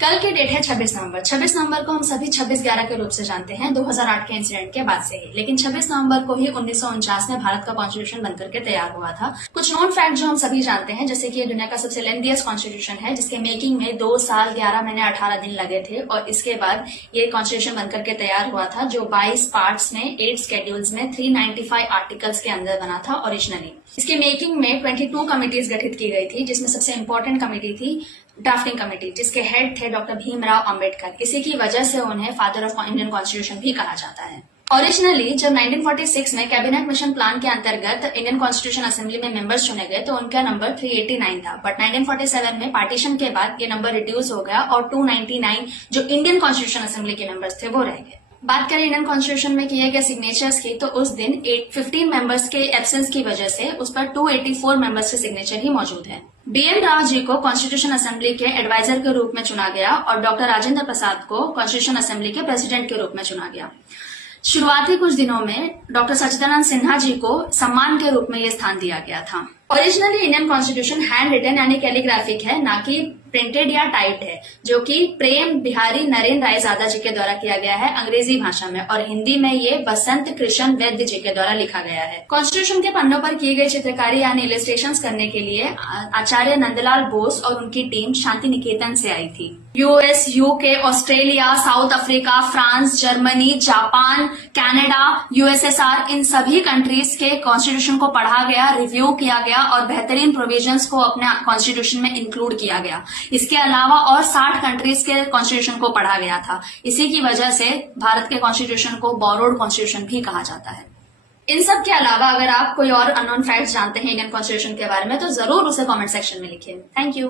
कल की डेट है 26 नवंबर। 26 नवंबर को हम सभी 26/11 के रूप से जानते हैं, 2008 के इंसिडेंट के बाद से ही। लेकिन 26 नवंबर को ही 1949 में भारत का कॉन्स्टिट्यूशन बनकर के तैयार हुआ था। कुछ नोन फैक्ट जो हम सभी जानते हैं, जैसे कि ये दुनिया का सबसे लेंथीएस्ट कॉन्स्टिट्यूशन है, जिसके मेकिंग में 2 साल 11 महीने 18 दिन लगे थे। और इसके बाद ये कॉन्स्टिट्यूशन बनकर के तैयार हुआ था, जो 22 पार्ट्स में 8 स्केड्यूल्स में 395 आर्टिकल्स के अंदर बना था ओरिजिनली। इसके मेकिंग में 22 कमिटीज गठित की गई थी, जिसमें सबसे इंपॉर्टेंट कमिटी थी ड्राफ्टिंग कमेटी, जिसके हेड थे डॉक्टर भीमराव अंबेडकर। इसी की वजह से उन्हें फादर ऑफ इंडियन कॉन्स्टिट्यूशन भी कहा जाता है। ओरिजिनली जब 1946 में कैबिनेट मिशन प्लान के अंतर्गत इंडियन कॉन्स्टिट्यूशन असेंबली में मेंबर्स चुने गए, तो उनका नंबर 389 था। बट 1947 में पार्टीशन के बाद ये नंबर रिड्यूस हो गया और 299 जो इंडियन कॉन्स्टिट्यूशन असेंबली के मेंबर्स थे वो रह गए। बात करें इंडियन कॉन्स्टिट्यूशन में किए गए सिग्नेचर्स की, तो उस दिन 15 मेंबर्स के एब्सेंस की वजह से उस पर 284 मेंबर्स के सिग्नेचर ही मौजूद है। BN राव जी को कॉन्स्टिट्यूशन असेंबली के एडवाइजर के रूप में चुना गया और डॉक्टर राजेंद्र प्रसाद को कॉन्स्टिट्यूशन असेंबली के प्रेसिडेंट के रूप में चुना गया। शुरुआती कुछ दिनों में डॉक्टर सच्चिदानंद सिन्हा जी को सम्मान के रूप में यह स्थान दिया गया था। Originally Indian constitution handwritten यानी कैलीग्राफिक है, ना कि प्रिंटेड या टाइप्ड है, जो कि प्रेम बिहारी नरेंद्र रायजादा जी के द्वारा किया गया है अंग्रेजी भाषा में, और हिंदी में ये बसंत कृष्ण वैद्य जी के द्वारा लिखा गया है। कॉन्स्टिट्यूशन के पन्नों पर की गई चित्रकारी यानी इलस्ट्रेशंस करने के लिए आचार्य नंदलाल बोस और उनकी टीम शांति निकेतन से आई थी। US, UK, Australia, south Africa, France, Germany, Japan, Canada, USSR, इन सभी कंट्रीज के कॉन्स्टिट्यूशन को पढ़ा गया, रिव्यू किया गया और बेहतरीन प्रोविजंस को अपने कॉन्स्टिट्यूशन में इंक्लूड किया गया। इसके अलावा और 60 कंट्रीज के कॉन्स्टिट्यूशन को पढ़ा गया था। इसी की वजह से भारत के कॉन्स्टिट्यूशन को बोरोड कॉन्स्टिट्यूशन भी कहा जाता है। इन सब के अलावा अगर आप कोई और अननोन फैक्ट्स जानते हैं इंडियन कॉन्स्टिट्यूशन के बारे में, तो जरूर उसे कमेंट सेक्शन में लिखिए। Thank you.